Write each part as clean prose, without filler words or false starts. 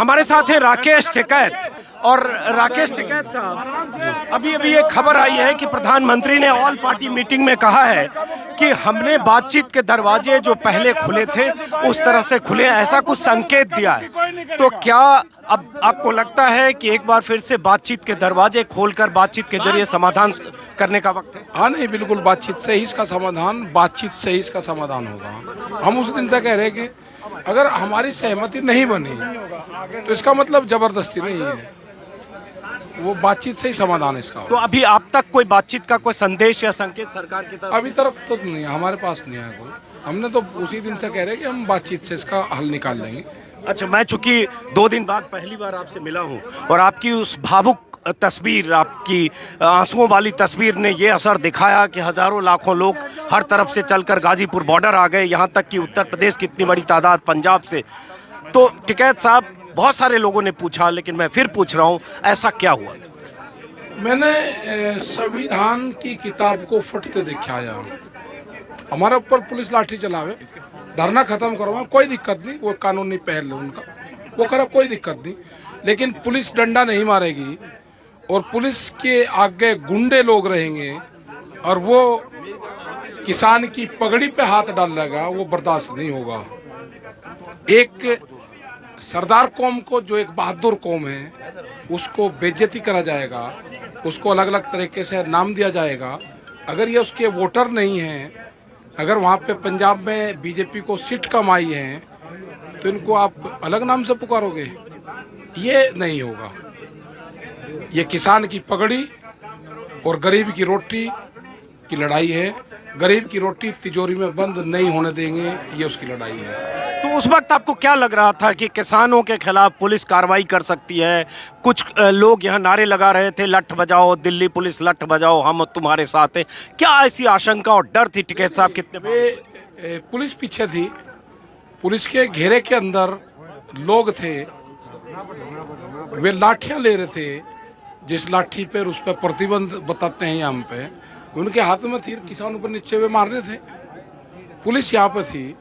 हमारे साथ है राकेश टिकैत। और राकेश टिकैत साहब, अभी अभी एक खबर आई है कि प्रधानमंत्री ने ऑल पार्टी मीटिंग में कहा है कि हमने बातचीत के दरवाजे जो पहले खुले थे उस तरह से खुले, ऐसा कुछ संकेत दिया है। तो क्या अब आपको लगता है कि एक बार फिर से बातचीत के दरवाजे खोलकर बातचीत के जरिए समाधान करने का वक्त है? हाँ, नहीं, बिल्कुल बातचीत से ही इसका समाधान होगा। हम उस दिन से कह रहे हैं कि अगर हमारी सहमति नहीं बनी तो इसका मतलब जबरदस्ती नहीं है, वो बातचीत से ही समाधान है इसका। तो अभी आप तक कोई बातचीत का कोई संदेश या संकेत सरकार की तरफ? अभी तरफ तो नहीं, हमारे पास नहीं है कोई। हमने तो उसी दिन से कह रहे हैं कि हम बातचीत से इसका हल निकाल लेंगे। अच्छा, मैं चूंकि 2 दिन बाद पहली बार आपसे मिला हूं और आपकी उस भावुक तस्वीर, आपकी आंसुओं वाली तस्वीर ने ये असर दिखाया कि हजारों लाखों लोग हर तरफ से चलकर गाजीपुर बॉर्डर आ गए, यहाँ तक कि उत्तर प्रदेश की इतनी बड़ी तादाद पंजाब से। तो टिकैत साहब, बहुत सारे लोगों ने पूछा, लेकिन मैं फिर पूछ रहा हूँ, ऐसा क्या हुआ? मैंने संविधान की किताब को फटते देखा आया। हमारे ऊपर पुलिस लाठी चलावे, धरना खत्म करवा, कोई दिक्कत नहीं, वो कानूनी पहल है उनका, वो करा, कोई दिक्कत नहीं। लेकिन पुलिस डंडा नहीं मारेगी और पुलिस के आगे गुंडे लोग रहेंगे और वो किसान की पगड़ी पे हाथ डाल लेगा, वो बर्दाश्त नहीं होगा। एक सरदार कौम को, जो एक बहादुर कौम है, उसको बेइज्जती करा जाएगा, उसको अलग अलग तरीके से नाम दिया जाएगा। अगर ये उसके वोटर नहीं हैं, अगर वहाँ पे पंजाब में बीजेपी को सीट कम आई है, तो इनको आप अलग नाम से पुकारोगे? ये नहीं होगा। ये किसान की पगड़ी और गरीब की रोटी की लड़ाई है। गरीब की रोटी तिजोरी में बंद नहीं होने देंगे, ये उसकी लड़ाई है। तो उस वक्त आपको क्या लग रहा था कि किसानों के खिलाफ पुलिस कार्रवाई कर सकती है? कुछ लोग यहाँ नारे लगा रहे थे, लठ बजाओ दिल्ली पुलिस, लठ बजाओ, हम तुम्हारे साथ हैं। क्या ऐसी आशंका और डर थी टिकैत साहब? कितने पुलिस पीछे थी, पुलिस के घेरे के अंदर लोग थे, वे लाठियां ले रहे थे। जिस लाठी पर उस पर प्रतिबंध बताते हैं यहाँ पे, उनके हाथ में थी, किसानों पर नीचे हुए मार रहे थे। पुलिस यहाँ पे थी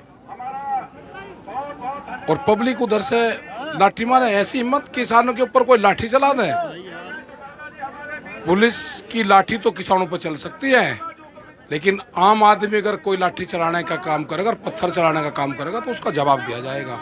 और पब्लिक उधर से लाठी मारे। ऐसी हिम्मत, किसानों के ऊपर कोई लाठी चला दे? पुलिस की लाठी तो किसानों पर चल सकती है, लेकिन आम आदमी अगर कोई लाठी चलाने का काम करेगा, पत्थर चलाने का काम करेगा, तो उसका जवाब दिया जाएगा।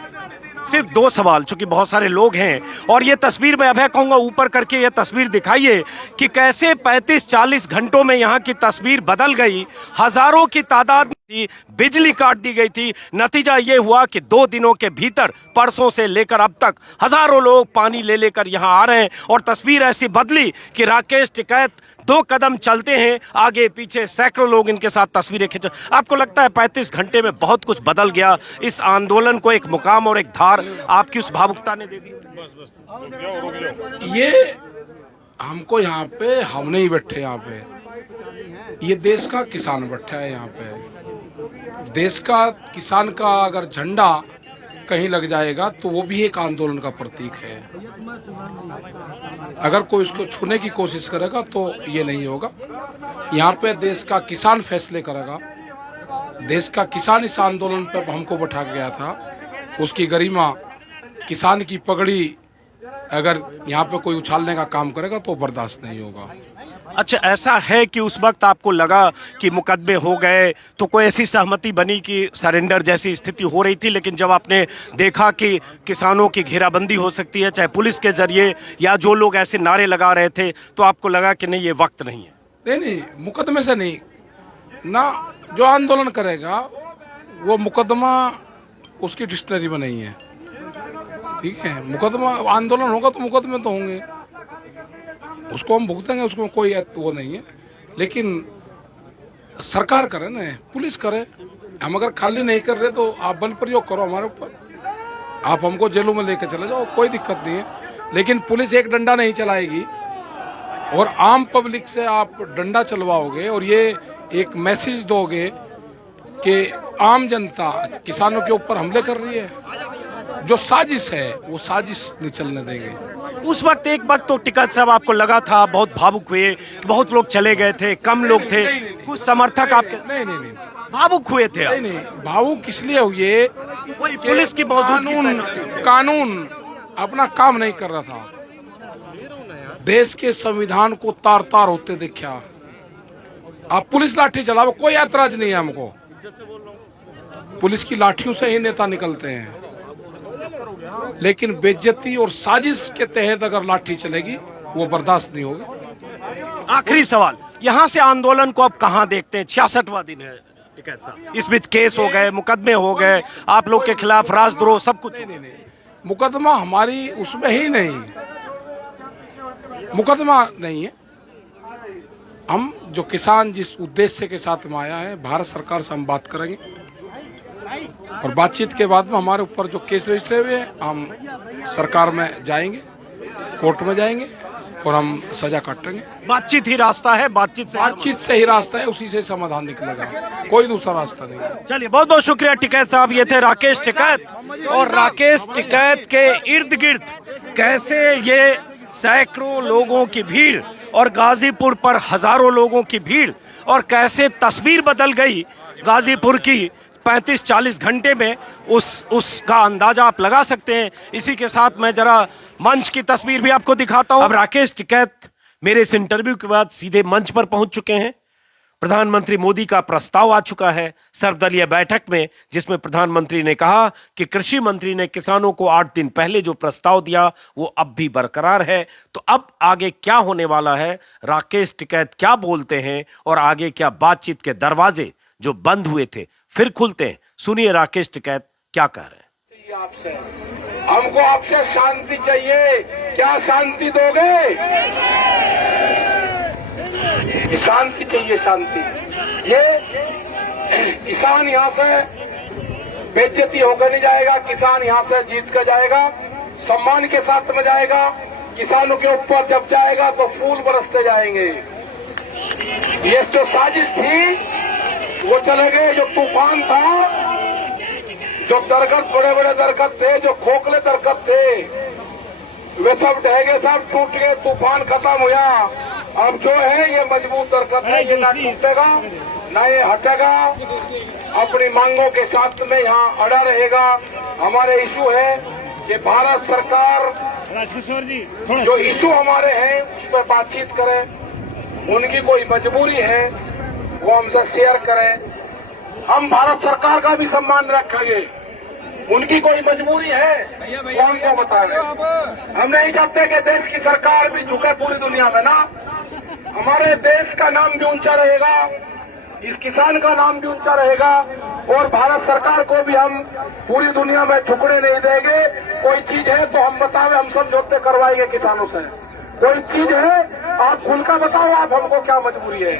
सिर्फ 2 सवाल, चूंकि बहुत सारे लोग हैं और ये तस्वीर मैं अभय कहूंगा ऊपर करके ये तस्वीर दिखाइए कि कैसे 35-40 घंटों में यहाँ की तस्वीर बदल गई। हजारों की तादाद में थी, बिजली काट दी गई थी। नतीजा ये हुआ कि 2 दिनों के भीतर, परसों से लेकर अब तक, हजारों लोग पानी ले लेकर यहाँ आ रहे हैं और तस्वीर ऐसी बदली कि राकेश टिकैत 2 कदम चलते हैं, आगे पीछे सैकड़ों लोग इनके साथ तस्वीरें खींच। आपको लगता है 35 घंटे में बहुत कुछ बदल गया? इस आंदोलन को एक मुकाम और एक धार आपकी उस भावुकता ने दे दी? ये हमको यहाँ पे, हम नहीं बैठे यहाँ पे, ये देश का किसान बैठा है यहाँ पे। देश का किसान का अगर झंडा कहीं लग जाएगा तो वो भी एक आंदोलन का प्रतीक है। अगर कोई उसको छूने की कोशिश करेगा तो ये नहीं होगा। यहाँ पे देश का किसान फैसले करेगा। देश का किसान इस आंदोलन पर हमको बैठा गया था, उसकी गरिमा, किसान की पगड़ी अगर यहाँ पे कोई उछालने का काम करेगा तो बर्दाश्त नहीं होगा। अच्छा, ऐसा है कि उस वक्त आपको लगा कि मुकदमे हो गए तो कोई ऐसी सहमति बनी कि सरेंडर जैसी स्थिति हो रही थी, लेकिन जब आपने देखा कि किसानों की घेराबंदी हो सकती है, चाहे पुलिस के जरिए या जो लोग ऐसे नारे लगा रहे थे, तो आपको लगा कि नहीं, ये वक्त नहीं है? नहीं, मुकदमे से नहीं ना, जो आंदोलन करेगा वो मुकदमा उसकी डिक्शनरी में नहीं है। ठीक है, मुकदमा, आंदोलन होगा तो मुकदमे तो होंगे, उसको हम भुगतेंगे, उसको कोई वो नहीं है। लेकिन सरकार करे ना, पुलिस करे। हम अगर खाली नहीं कर रहे तो आप बल प्रयोग करो हमारे ऊपर, आप हमको जेलों में लेके चले जाओ, कोई दिक्कत नहीं है। लेकिन पुलिस एक डंडा नहीं चलाएगी और आम पब्लिक से आप डंडा चलवाओगे और ये एक मैसेज दोगे कि आम जनता किसानों के ऊपर हमले कर रही है। जो साजिश है वो साजिश नहीं चलने देंगे। उस वक्त एक वक्त तो टिकैत साहब आपको लगा था, बहुत भावुक हुए कि बहुत लोग चले गए थे, कम लोग थे, कुछ समर्थक आपके? नहीं, भावुक हुए थे? नहीं, भावुक इसलिए हुए, वही पुलिस की मौजूदगी, कानून अपना काम नहीं कर रहा था। देश के संविधान को तार तार होते देखा। आप पुलिस लाठी चलाओ, कोई ऐतराज नहीं है हमको। पुलिस की लाठियों से ही नेता निकलते हैं, लेकिन बेइज्जती और साजिश के तहत अगर लाठी चलेगी वो बर्दाश्त नहीं होगी। आखिरी सवाल, यहाँ से आंदोलन को अब कहाँ देखते हैं? 66वां दिन है टिकैत साहब, इस बीच केस हो गए, मुकदमे हो गए, आप लोग के खिलाफ राजद्रोह सब कुछ। नहीं, मुकदमा हमारी उसमें ही नहीं, मुकदमा नहीं है। हम जो किसान जिस उद्देश्य के साथ में आया है, भारत सरकार से हम बात करेंगे और बातचीत के बाद में हमारे ऊपर जो केस रजिस्टर हुए हैं, हम सरकार में जाएंगे, कोर्ट में जाएंगे और हम सजा काटेंगे। बातचीत ही रास्ता है, बातचीत से ही रास्ता है, उसी से समाधान निकलेगा, कोई दूसरा रास्ता नहीं। चलिए, बहुत बहुत शुक्रिया टिकैत साहब। ये थे राकेश टिकैत। और राकेश टिकैत के इर्द गिर्द कैसे ये सैकड़ों लोगों की भीड़ और गाजीपुर पर हजारों लोगों की भीड़, और कैसे तस्वीर बदल गई गाजीपुर की 35-40 घंटे में, उसका अंदाजा आप लगा सकते हैं। इसी के साथ मैं जरा मंच की तस्वीर भी आपको दिखाता हूं। अब राकेश टिकैत मेरे इस इंटरव्यू के बाद सीधे मंच पर पहुंच चुके हैं। प्रधानमंत्री मोदी का प्रस्ताव आ चुका है सर्वदलीय बैठक में, जिसमें प्रधानमंत्री ने कहा कि कृषि मंत्री ने किसानों को 8 दिन पहले जो प्रस्ताव दिया वो अब भी बरकरार है। तो अब आगे क्या होने वाला है, राकेश टिकैत क्या बोलते हैं और आगे क्या बातचीत के दरवाजे जो बंद हुए थे फिर खुलते हैं, सुनिए राकेश टिकैत क्या कह रहे हैं। आपसे हमको आपसे शांति चाहिए, क्या शांति दोगे? शांति चाहिए, शांति। ये किसान यहाँ से बेइज्जती होकर नहीं जाएगा, किसान यहाँ से जीत कर जाएगा, सम्मान के साथ में जाएगा। किसानों के ऊपर जब जाएगा तो फूल बरसते जाएंगे। ये जो साजिश थी वो चले गए, जो तूफान था, जो दरख्त, बड़े बड़े दरख्त थे, जो खोखले दरख्त थे, वे सब ढह गए, सब टूट गए, तूफान खत्म हुआ। अब जो है ये मजबूत दरख्त है, ये ना टूटेगा ना ये हटेगा, अपनी मांगों के साथ में यहाँ अड़ा रहेगा। हमारे इशू है कि भारत सरकार जो इशू हमारे हैं उस पर बातचीत करे, उनकी कोई मजबूरी है वो हमसे शेयर करें। हम भारत सरकार का भी सम्मान रखेंगे, उनकी कोई मजबूरी है वो हमको बताएं। हम नहीं चाहते कि देश की सरकार भी झुके पूरी दुनिया में ना, हमारे देश का नाम भी ऊंचा रहेगा, इस किसान का नाम भी ऊंचा रहेगा, और भारत सरकार को भी हम पूरी दुनिया में झुकने नहीं देंगे। कोई चीज है तो हम बतावे, हम समझौते करवाएंगे किसानों से। कोई चीज है आप खुलकर बताओ, आप हमको क्या मजबूरी है।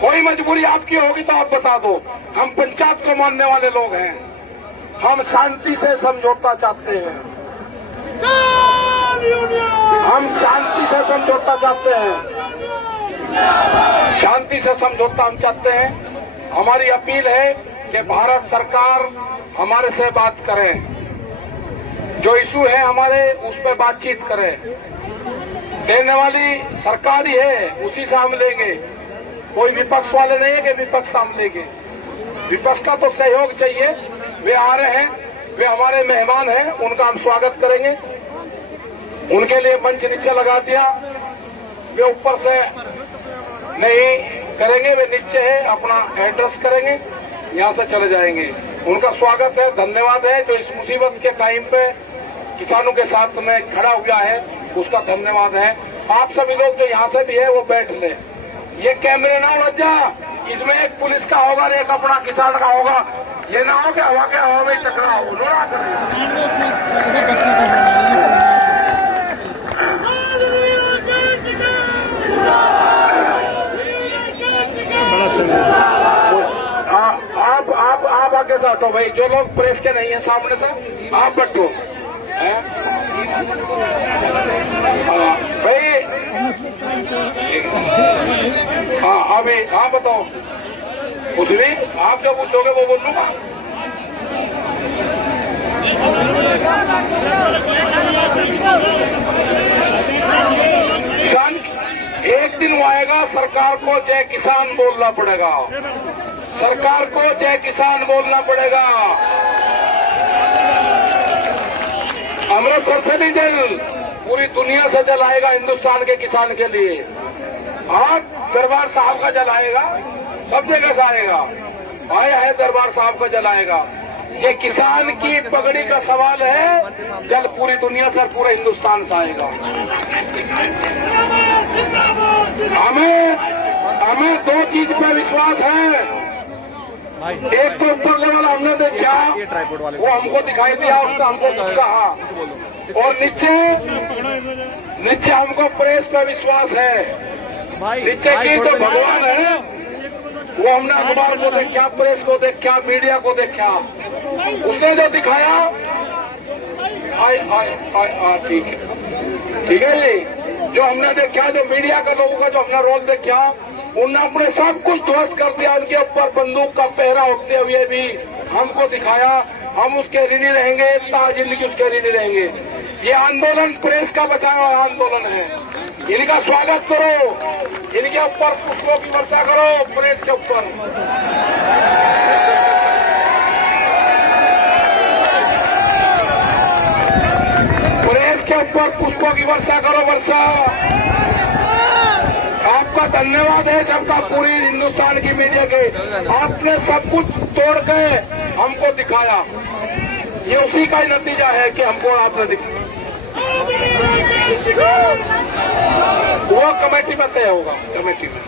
कोई मजबूरी आपकी होगी तो आप बता दो। हम पंचायत को मानने वाले लोग हैं, हम शांति से समझौता चाहते हैं, हम शांति से समझौता चाहते हैं, शांति से समझौता हम चाहते हैं। हमारी अपील है कि भारत सरकार हमारे से बात करे, जो इशू है हमारे उस पर बातचीत करे। देने वाली सरकार ही है, उसी से हम लेंगे। कोई विपक्ष वाले नहीं है कि विपक्ष हम लेंगे। विपक्ष का तो सहयोग चाहिए। वे आ रहे हैं, वे हमारे मेहमान हैं, उनका हम स्वागत करेंगे। उनके लिए मंच नीचे लगा दिया, वे ऊपर से नहीं करेंगे, वे नीचे है, अपना एड्रेस करेंगे, यहाँ से चले जाएंगे। उनका स्वागत है, धन्यवाद है। जो इस मुसीबत के टाइम पे किसानों के साथ में खड़ा हुआ है, उसका धन्यवाद है। आप सभी लोग जो यहाँ से भी है वो बैठ ले। ये कैमरे ना लग जा, इसमें एक पुलिस का होगा और एक अपना किसान का होगा। ये ना हो कि हवा के हवा में टकराव हो। आप आगे से हटो भाई, जो लोग प्रेस के नहीं है सामने से आप बैठो भाई। हाँ अभी हाँ बताओ, कुछ भी आप जो पूछोगे वो बोलूंगा। एक दिन वो आएगा, सरकार को जय किसान बोलना पड़ेगा, सरकार को जय किसान बोलना पड़ेगा। अमृतसर से नहीं जल, पूरी दुनिया से जल आएगा हिंदुस्तान के किसान के लिए। और दरबार साहब का जल आएगा, सब जगह से आएगा। आया है दरबार साहब का जल आएगा। ये किसान की पगड़ी का सवाल है, जल पूरी दुनिया से, पूरे हिंदुस्तान से आएगा। हमें दो चीज पर विश्वास है। एक तो ऊपर लेवल हमने देखा, वो हमको दिखाई दिया, उसका हमको कुछ कहा, और नीचे हमको प्रेस पर विश्वास है। नीचे की तो भगवान है, वो हमने अखबार को देखा, प्रेस को देखा, मीडिया को देखा, उसने जो दिखाया ठीक है जी। जो हमने देखा, जो मीडिया का लोगों का जो हमने रोल देखा, उन्होंने अपने सब कुछ ध्वस्त कर दिया। उनके ऊपर बंदूक का पहरा होते हुए भी हमको दिखाया। हम उसके ऋणी रहेंगे, ताजिंदगी उसके ऋणी रहेंगे। ये आंदोलन प्रेस का बचाव हुआ आंदोलन है। इनका स्वागत करो, इनके ऊपर पुष्पों की वर्षा करो, प्रेस के ऊपर। प्रेस के ऊपर पुष्पों की वर्षा करो, वर्षा। आपका धन्यवाद है सबका, पूरी हिंदुस्तान की मीडिया के। आपने सब कुछ तोड़ के हमको दिखाया। ये उसी का ही नतीजा है कि हमको आपने दिखाया। वो कमेटी में तय होगा, कमेटी में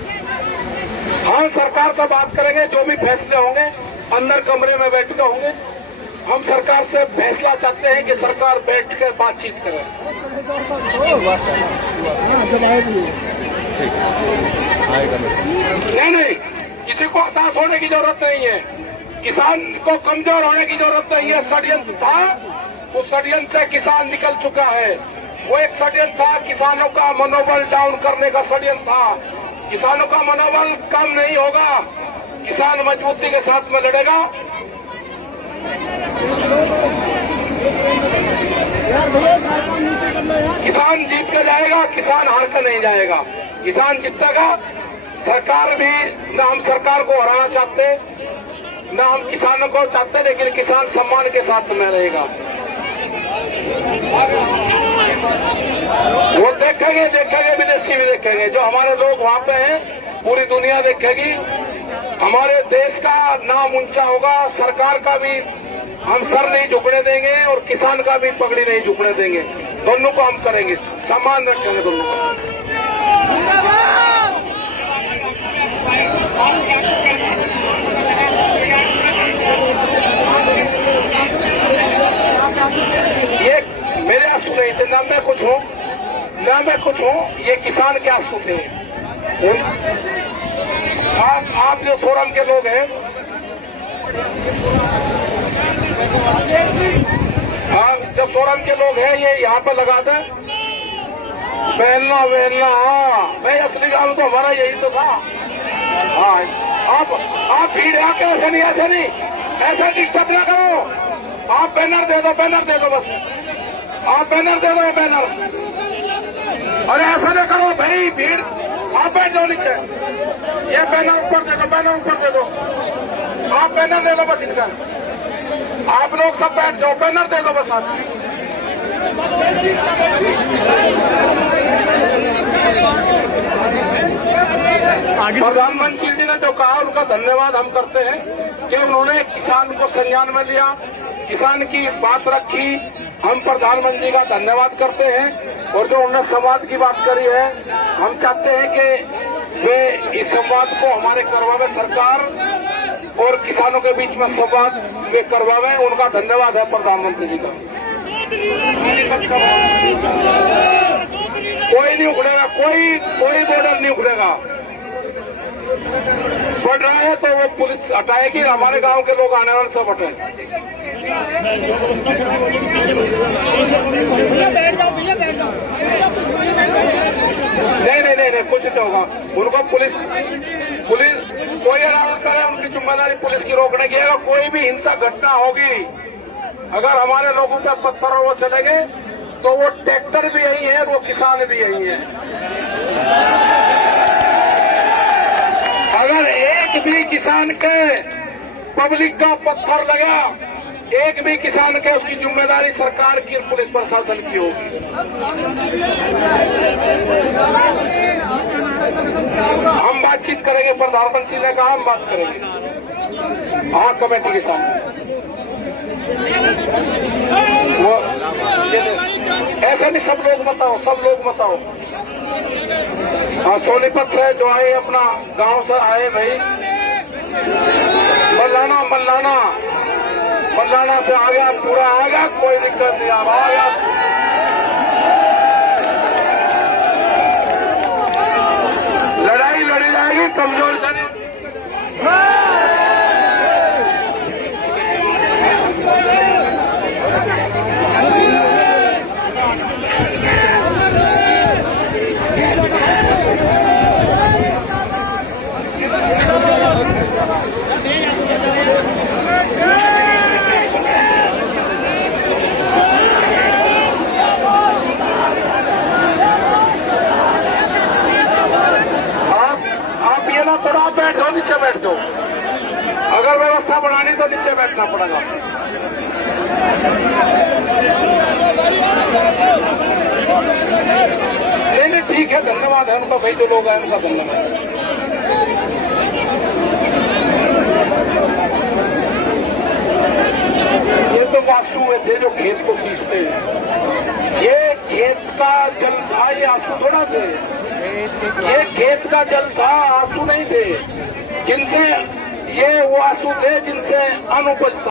हम सरकार से बात करेंगे। जो भी फैसले होंगे अंदर कमरे में बैठ के होंगे। हम सरकार से फैसला चाहते हैं कि सरकार बैठ कर बातचीत करे। नहीं, किसी को हताश होने की जरूरत नहीं है। किसान को कमजोर होने की जरूरत नहीं है। षड्यंत्र था, उस षड्यंत्र से किसान निकल चुका है। वो एक षड्यंत्र था, किसानों का मनोबल डाउन करने का षड्यंत्र था। किसानों का मनोबल कम नहीं होगा, किसान मजबूती के साथ में लड़ेगा। किसान जीत के जाएगा, किसान हार कर नहीं जाएगा, किसान जीतेगा। सरकार भी न हम सरकार को हराना चाहते, न हम किसानों को चाहते, लेकिन किसान सम्मान के साथ में रहेगा। वो देखेंगे, विदेशी भी देखेंगे। जो हमारे लोग वहाँ पे हैं, पूरी दुनिया देखेगी। हमारे देश का नाम ऊंचा होगा। सरकार का भी हम सर नहीं झुकने देंगे और किसान का भी पगड़ी नहीं झुकने देंगे। दोनों को हम करेंगे, सम्मान रखेंगे दोनों को। ये मेरे आंसू नहीं थे, ना मैं कुछ हूँ, ये किसान के आंसू थे। आप जो फोरम के लोग हैं, जब फोरम के लोग हैं, ये यहाँ पर लगा दें पहनना। हाँ, मैं असली काम तो हमारा यही तो था। हाँ, आप भीड़ आके ऐसे नहीं, ऐसा डिस्टर्ब ना करो। आप बैनर दे दो बस। आप बैनर दे दो, बैनर। अरे ऐसा ना करो भाई, भीड़। आप बैठ जाओ नीचे। ये बैनर ऊपर दे दो, आप बैनर दे दो बस इनका। आप लोग सब बैठ जाओ, बैनर दे दो बस। आप प्रधानमंत्री जी ने जो कहा, उनका धन्यवाद हम करते हैं कि उन्होंने किसान को संज्ञान में लिया, किसान की बात रखी। हम प्रधानमंत्री का धन्यवाद करते हैं। और जो उन्होंने संवाद की बात करी है, हम चाहते हैं कि वे इस संवाद को हमारे करवावे, सरकार और किसानों के बीच में संवाद वे करवावे। उनका धन्यवाद है प्रधानमंत्री जी का। कोई नहीं उखड़ेगा, कोई बॉर्डर नहीं उखड़ेगा। बढ़ रहा है तो वो पुलिस हटाएगी, हमारे गांव के लोग आने वाले सब हटाए। नहीं, कुछ नहीं होगा। उनको पुलिस कोई अरावत करे, उनकी जिम्मेदारी पुलिस की रोकने की है। कोई भी हिंसा घटना होगी, अगर हमारे लोगों पे पत्थर वो चलेंगे, तो वो ट्रैक्टर भी यही है, वो किसान भी यही है। अगर एक भी किसान के पब्लिक का पत्थर लगा, एक भी किसान के उसकी जिम्मेदारी सरकार की और पुलिस प्रशासन की होगी। हम बातचीत करेंगे, प्रधानमंत्री ने कहा हम बात करेंगे हाँ कमेटी के सामने। वो ऐसे नहीं, सब लोग बताओ, सब लोग बताओ। हाँ सोनीपत से जो आए, अपना गांव से आए भाई, मल्लाना मल्लाना मल्लाना से आ गया, पूरा आ गया, कोई दिक्कत नहीं, अब आ गया। लड़ाई लड़ी जाएगी, कमजोर से नहीं। थोड़ा बैठो, नीचे बैठ जाओ, अगर व्यवस्था बढ़ानी तो नीचे बैठना पड़ेगा। नहीं ठीक है, धन्यवाद है उनका भाई, जो लोग आए उनका धन्यवाद। ये तो वासु थे जो खेत को सींचते हैं, ये खेत का जल था, ये आंसू थोड़ा थे, ये खेत का जल था, आंसू नहीं थे। जिनसे ये वो आंसू थे जिनसे अनुपज